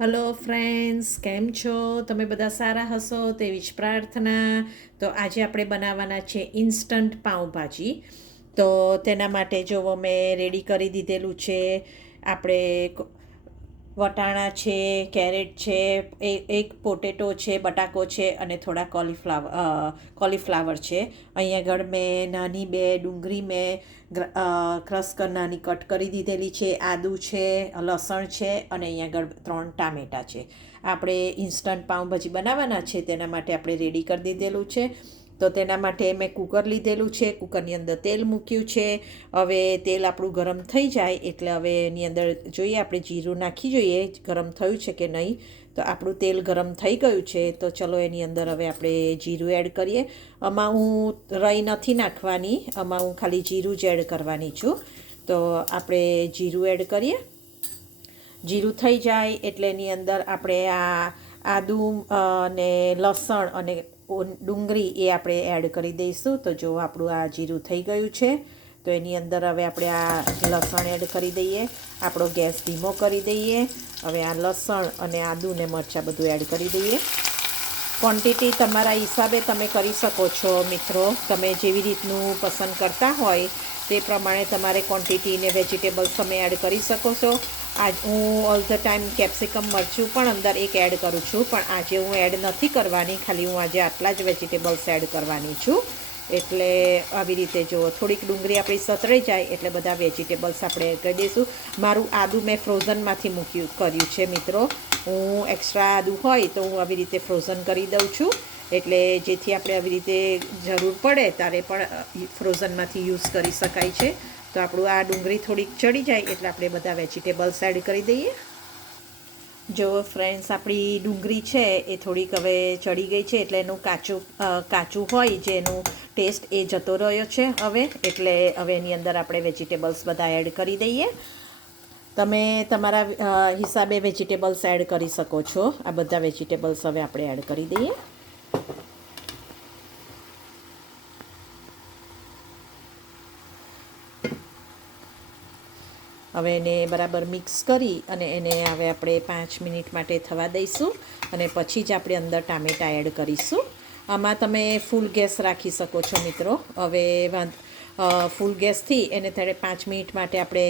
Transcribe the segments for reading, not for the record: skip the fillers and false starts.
Hello friends, કેમ છો? તમે બધા સારા હશો તેવી જ પ્રાર્થના. તો આજે આપણે બનાવવાના છે ઇન્સ્ટન્ટ પાઉંભાજી. તો તેના માટે જો મેં રેડી કરી દીધેલું છે. આપણે વટાણા છે, કેરેટ છે, એક પોટેટો છે, બટાકો છે અને થોડા કોલીફ્લાવર છે. અહીંયા આગળ મેં નાની બે ડુંગળી ક્રશ નાની કટ કરી દીધેલી છે. આદું છે, લસણ છે અને અહીંયા આગળ 3 ટામેટાં છે. આપણે ઇન્સ્ટન્ટ પાઉંભાજી બનાવવાના છે તેના માટે આપણે રેડી કરી દીધેલું છે. તો તેના માટે મેં કુકર લીધેલું છે. કુકરની અંદર તેલ મૂક્યું છે. હવે તેલ આપણું ગરમ થઈ જાય એટલે હવે એની અંદર જોઈએ, આપણે જીરું નાખી જોઈએ ગરમ થયું છે કે નહીં. તો આપણું તેલ ગરમ થઈ ગયું છે. તો ચલો એની અંદર હવે આપણે જીરું એડ કરીએ. આમાં હું રાઈ નથી નાખવાની, આમાં હું ખાલી જીરું જ એડ કરવાની છું. તો આપણે જીરું એડ કરીએ. જીરું થઈ જાય એટલે એની અંદર આપણે આ આદું અને લસણ અને ડુંગળી એ આપણે એડ કરી દઈશું. તો જો આપણું આ જીરું થઈ ગયું છે. તો એની અંદર હવે આપણે આ લસણ એડ કરી દઈએ. આપણો ગેસ ધીમો કરી દઈએ. હવે આ લસણ અને આદું ને મરચાં બધું એડ કરી દઈએ. ક્વોન્ટિટી તમારા હિસાબે તમે કરી શકો છો મિત્રો. તમે જેવી રીતનું પસંદ કરતા હોય તે પ્રમાણે તમારે ક્વોન્ટિટી ને વેજીટેબલ્સ તમે એડ કરી શકો છો. હું ઓલ ધ ટાઈમ કેપ્સિકમ મરચું પણ અંદર એક એડ કરું છું, પણ આજે હું એડ નથી કરવાની. ખાલી હું આજે આટલા જ વેજીટેબલ્સ એડ કરવાની છું. એટલે આવી રીતે જો થોડીક ડુંગળી આપણી સતળાઈ જાય એટલે બધા વેજીટેબલ્સ આપણે કરી દઈશું. મારું આદું મેં ફ્રોઝનમાંથી કર્યું છે મિત્રો. હું એક્સ્ટ્રા આદું હોય તો હું આવી રીતે ફ્રોઝન કરી દઉં છું. એટલે જેથી આપણે આવી રીતે જરૂર પડે ત્યારે પણ ફ્રોઝનમાંથી યુઝ કરી શકાય છે. તો આપણું આ ડુંગળી થોડીક ચડી જાય એટલે આપણે બધા વેજીટેબલ્સ એડ કરી દઈએ. જો ફ્રેન્ડ્સ, આપણી ડુંગળી છે એ થોડીક હવે ચડી ગઈ છે એટલે એનું કાચું હોય જે એનું ટેસ્ટ એ જતો રહ્યો છે હવે. એટલે હવે એની અંદર આપણે વેજીટેબલ્સ બધા એડ કરી દઈએ. તમે તમારા હિસાબે વેજીટેબલ્સ એડ કરી શકો છો. આ બધા વેજીટેબલ્સ હવે આપણે એડ કરી દઈએ. હવે એને બરાબર મિક્સ કરી અને એને હવે આપણે 5 મિનિટ માટે થવા દઈશું. અને પછી જ આપણે અંદર ટામેટાં એડ કરીશું. આમાં તમે ફૂલ ગેસ રાખી શકો છો મિત્રો. હવે ફૂલ ગેસથી એને ત્યારે 5 મિનિટ માટે આપણે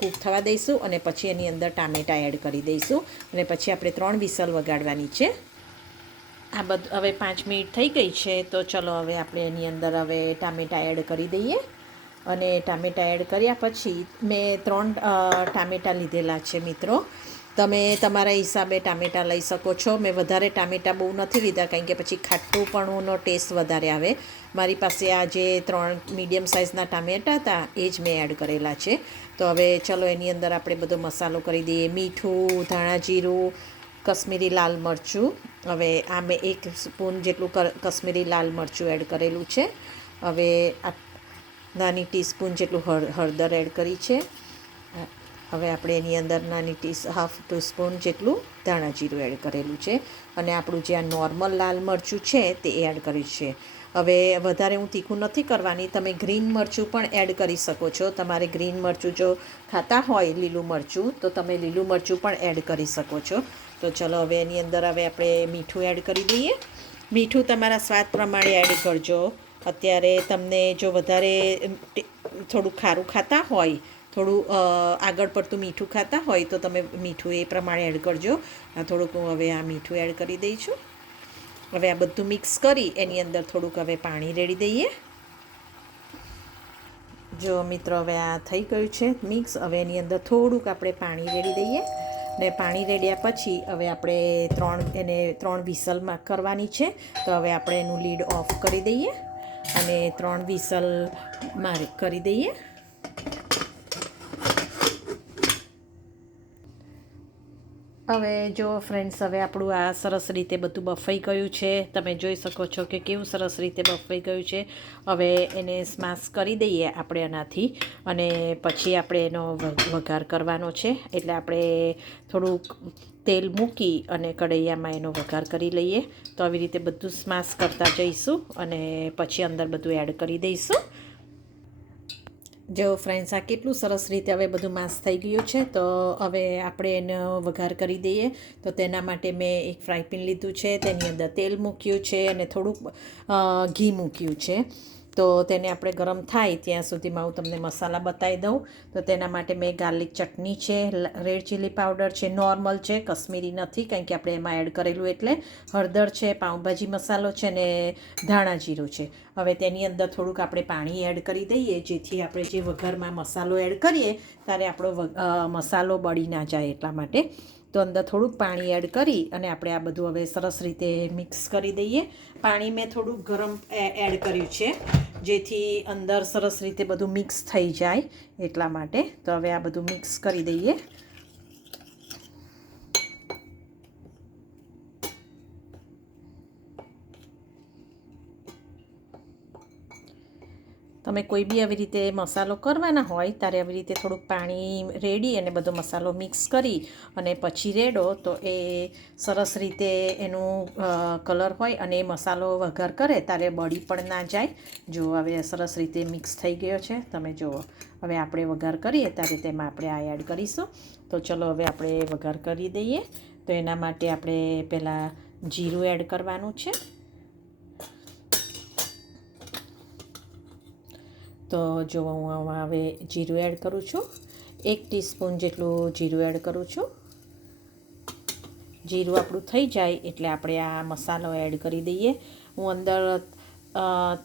કૂક થવા દઈશું અને પછી એની અંદર ટામેટાં એડ કરી દઈશું. અને પછી આપણે 3 વિસલ વગાડવાની છે. આ બધું હવે 5 મિનિટ થઈ ગઈ છે. તો ચલો હવે આપણે એની અંદર હવે ટામેટાં એડ કરી દઈએ. અને ટામેટાં એડ કર્યા પછી મેં 3 ટામેટાં લીધેલા છે મિત્રો. તમે તમારા હિસાબે ટામેટાં લઈ શકો છો. મેં વધારે ટામેટાં બહુ નથી લીધા કારણ કે પછી ખાટુંપણુંનો ટેસ્ટ વધારે આવે. મારી પાસે આ જે 3 મીડિયમ સાઇઝના ટામેટાં હતા એ જ મેં એડ કરેલા છે. તો હવે ચલો એની અંદર આપણે બધો મસાલો કરી દઈએ. મીઠું, ધાણા જીરું, કશ્મીરી લાલ મરચું. હવે આ મેં 1 સ્પૂન જેટલું કશ્મીરી લાલ મરચું એડ કરેલું છે. હવે નાની ટીસ્પૂન જેટલું હળદર એડ કરી છે. હવે આપણે એની અંદર હાફ ટીસ્પૂન જેટલું ધાણા જીરું એડ કરેલું છે. અને આપણું જે આ નોર્મલ લાલ મરચું છે તે એડ કર્યું છે. હવે વધારે હું તીખું નથી કરવાની. તમે ગ્રીન મરચું પણ એડ કરી શકો છો. તમારે ગ્રીન મરચું જો ખાતા હોય લીલું મરચું તો તમે લીલું મરચું પણ એડ કરી શકો છો. તો ચલો હવે એની અંદર હવે આપણે મીઠું એડ કરી દઈએ. મીઠું તમારા સ્વાદ પ્રમાણે એડ કરજો. અત્યારે તમને જો વધારે થોડું ખારું ખાતા હોય, થોડું આગળ પડતું મીઠું ખાતા હોય તો તમે મીઠું એ પ્રમાણે એડ કરજો. થોડુંક હું હવે આ મીઠું એડ કરી દઈ છું. હવે આ બધું મિક્સ કરી એની અંદર થોડુંક હવે પાણી રેડી દઈએ. જો મિત્રો, હવે આ થઈ ગયું છે મિક્સ. હવે એની અંદર થોડુંક આપણે પાણી રેડી દઈએ. ને પાણી રેડ્યા પછી હવે આપણે 3 વિસલમાં કરવાની છે. તો હવે આપણે એનું લીડ ઓફ કરી દઈએ અને 3 વિસલ કરી દઈએ. હવે જો ફ્રેન્ડ્સ, હવે આપણું આ સરસ રીતે બધું બફાઈ ગયું છે. તમે જોઈ શકો છો કે કેવું સરસ રીતે બફાઈ ગયું છે. હવે એને સ્માશ કરી દઈએ આપણે એનાથી. અને પછી આપણે એનો વઘાર કરવાનો છે. એટલે આપણે થોડુંક તેલ મૂકી અને કઢૈયામાં એનો વઘાર કરી લઈએ. તો આવી રીતે બધું સ્માશ કરતા જઈશું અને પછી અંદર બધું એડ કરી દઈશું. જો ફ્રેન્ડ્સ આ કેટલું સરસ રીતે હવે બધું માસ થઈ ગયું છે. તો હવે આપણે એનો વઘાર કરી દઈએ. તો તેના માટે મેં એક ફ્રાય પેન લીધું છે, તેની અંદર તેલ મૂક્યું છે અને થોડુંક ઘી મૂક્યું છે. તો તેને આપણે ગરમ થાય ત્યાં સુધીમાં હું તમને મસાલા બતાવી દઉં. તો તેના માટે મેં ગાર્લિક ચટણી છે, રેડ ચીલી પાવડર છે, નોર્મલ છે, કશ્મીરી નથી કારણ કે આપણે એમાં એડ કરેલું એટલે, હળદર છે, પાઉંભાજી મસાલો છે ને ધાણા જીરું છે. હવે તેની અંદર થોડુંક આપણે પાણી એડ કરી દઈએ, જેથી આપણે જે વઘારમાં મસાલો એડ કરીએ ત્યારે આપણો મસાલો બળી ના જાય એટલા માટે. તો અંદર થોડુંક પાણી એડ કરી અને આપણે આ બધું હવે સરસ રીતે મિક્સ કરી દઈએ. પાણી મેં થોડુંક ગરમ એડ કર્યું છે, જેથી અંદર સરસ રીતે બધું મિક્સ થઈ જાય એટલા માટે. તો હવે આ બધું મિક્સ કરી દઈએ. તમે કોઈ બી આવી રીતે મસાલો કરવાના હોય ત્યારે આવી રીતે થોડુંક પાણી રેડી અને બધો મસાલો મિક્સ કરી અને પછી રેડો તો એ સરસ રીતે એનું કલર હોય અને એ મસાલો વઘાર કરે ત્યારે બળી પણ ના જાય. જો હવે સરસ રીતે મિક્સ થઈ ગયો છે, તમે જુઓ. હવે આપણે વઘાર કરીએ ત્યારે તેમાં આપણે આ એડ કરીશું. તો ચલો હવે આપણે વઘાર કરી દઈએ. તો એના માટે આપણે પહેલાં જીરું એડ કરવાનું છે. તો જો હું હવે જીરું એડ કરું છું. 1 ટીસ્પૂન જેટલું જીરું એડ કરું છું. જીરું આપણું થઈ જાય એટલે આપણે આ મસાલો એડ કરી દઈએ. હું અંદર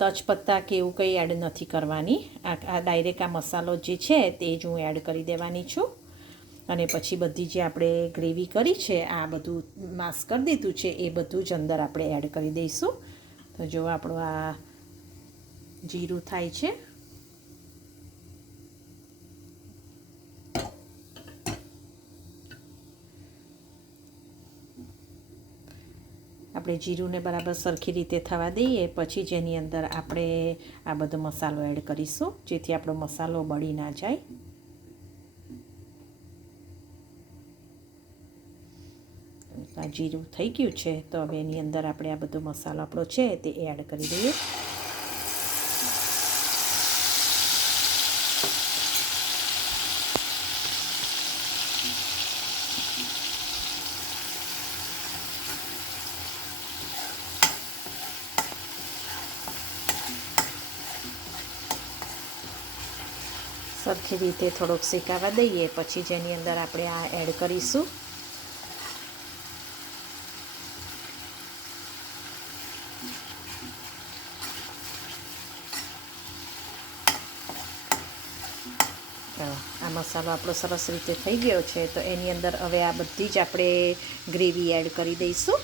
તજપત્તા કે એવું કંઈ એડ નથી કરવાની. આ ડાયરેક્ટ આ મસાલો જે છે તે જ હું એડ કરી દેવાની છું. અને પછી બધી જે આપણે ગ્રેવી કરી છે, આ બધું માસ કરી દીધું છે, એ બધું જ અંદર આપણે એડ કરી દઈશું. તો જો આપણું આ જીરું થાય છે. આપણે જીરુંને બરાબર સરખી રીતે થવા દઈએ પછી જેની અંદર આપણે આ બધો મસાલો એડ કરીશું, જેથી આપણો મસાલો બળી ના જાય. આ જીરું થઈ ગયું છે. તો હવે એની અંદર આપણે આ બધો મસાલો આપણો છે તે એડ કરી દઈએ. સરખી રીતે થોડોક શેકાવા દઈએ પછી જેની અંદર આપણે આ એડ કરીશું. આ મસાલો આપણો સરસ રીતે થઈ ગયો છે. તો એની અંદર હવે આ બધી જ આપણે ગ્રેવી એડ કરી દઈશું.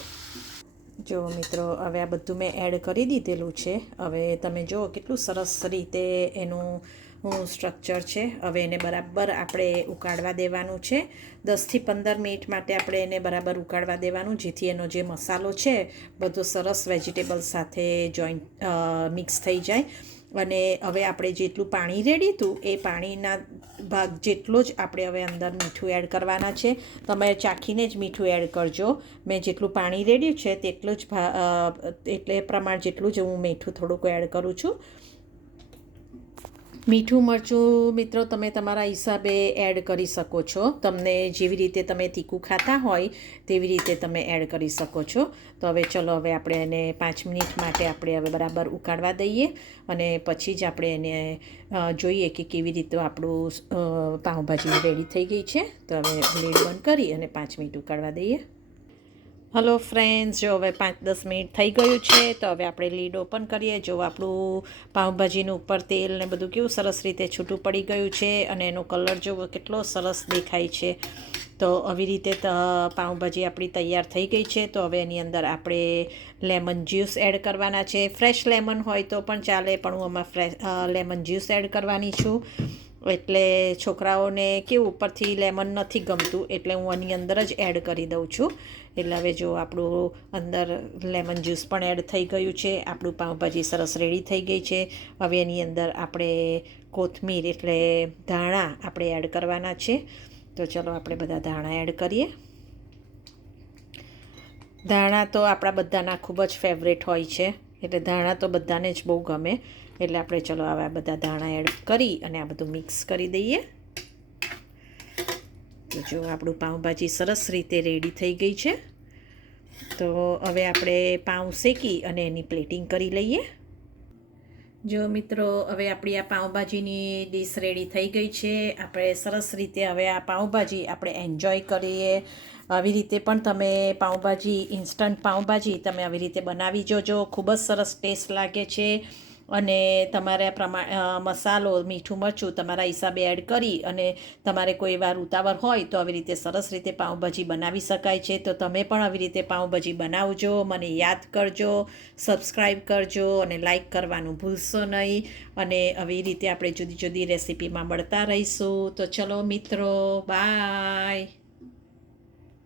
જો મિત્રો, હવે આ બધું મેં એડ કરી દીધેલું છે. હવે તમે જુઓ કેટલું સરસ રીતે એનું સ્ટ્રક્ચર છે. હવે એને બરાબર આપણે ઉકાળવા દેવાનું છે. 10થી 15 મિનિટ માટે આપણે એને બરાબર ઉકાળવા દેવાનું, જેથી એનો જે મસાલો છે બધો સરસ વેજીટેબલ સાથે મિક્સ થઈ જાય. અને હવે આપણે જેટલું પાણી રેડી હતું એ પાણીના ભાગ જેટલો જ આપણે હવે અંદર મીઠું એડ કરવાના છે. તમે ચાખીને જ મીઠું એડ કરજો. મેં જેટલું પાણી રેડ્યું છે તેટલું જ એટલે પ્રમાણ જેટલું જ હું મીઠું થોડુંક એડ કરું છું. મીઠું મરચું મિત્રો તમે તમારા હિસાબે એડ કરી શકો છો. તમને જેવી રીતે તમે તીખું ખાતા હોય તેવી રીતે તમે એડ કરી શકો છો. તો હવે ચલો, હવે આપણે એને 5 મિનિટ માટે આપણે હવે બરાબર ઉકાળવા દઈએ અને પછી જ આપણે એને જોઈએ કે કેવી રીતે આપણું પાઉંભાજી રેડી થઈ ગઈ છે. તો હવે લીડ બંધ કરી અને 5 મિનિટ ઉકાળવા દઈએ. હલો ફ્રેન્ડ્સ, જો હવે 5-10 મિનિટ થઈ ગયું છે. તો હવે આપણે લીડ ઓપન કરીએ. જો આપણું પાઉંભાજીનું ઉપર તેલ ને બધું કેવું સરસ રીતે છૂટું પડી ગયું છે અને એનો કલર જો કેટલો સરસ દેખાય છે. તો આવી રીતે પાઉંભાજી આપણી તૈયાર થઈ ગઈ છે. તો હવે એની અંદર આપણે લેમન જ્યુસ એડ કરવાના છે. ફ્રેશ લેમન હોય તો પણ ચાલે, પણ હું આમાં લેમન જ્યુસ એડ કરવાની છું. એટલે છોકરાઓને કેવું ઉપરથી લેમન નથી ગમતું, એટલે હું આની અંદર જ એડ કરી દઉં છું. એટલે હવે જો આપણું અંદર લેમન જ્યુસ પણ એડ થઈ ગયું છે. આપણું પાઉંભાજી સરસ રેડી થઈ ગઈ છે. હવે એની અંદર આપણે કોથમીર એટલે ધાણા આપણે એડ કરવાના છે. તો ચલો આપણે બધા ધાણા એડ કરીએ. ધાણા તો આપણા બધાના ખૂબ જ ફેવરેટ હોય છે. એટલે ધાણા તો બધાને જ બહુ ગમે, એટલે આપણે ચલો આવા બધા ધાણા એડ કરી અને આ બધું મિક્સ કરી દઈએ. તો જો આપણું પાઉંભાજી સરસ રીતે રેડી થઈ ગઈ છે. તો હવે આપણે પાઉં શેકી અને એની પ્લેટિંગ કરી લઈએ. જો મિત્રો, હવે આપણી આ પાઉંભાજીની ડીશ રેડી થઈ ગઈ છે. આપણે સરસ રીતે હવે આ પાઉંભાજી આપણે એન્જોય કરીએ. આવી રીતે પણ તમે પાઉંભાજી, ઇન્સ્ટન્ટ પાઉંભાજી તમે આવી રીતે બનાવી જોજો. ખૂબ જ સરસ ટેસ્ટ લાગે છે. અને તમારા મસાલો, મીઠું મરચું તમારા હિસાબે એડ કરી અને તમારે કોઈ વાર ઉતાવળ હોય તો આવી રીતે સરસ રીતે પાઉંભાજી બનાવી શકાય છે. તો તમે પણ આવી રીતે પાઉંભાજી બનાવજો, મને યાદ કરજો, સબસ્ક્રાઈબ કરજો અને લાઈક કરવાનું ભૂલશો નહીં. અને આવી રીતે આપણે જુદી જુદી રેસીપીમાં મળતા રહીશું. તો ચલો મિત્રો, બાય.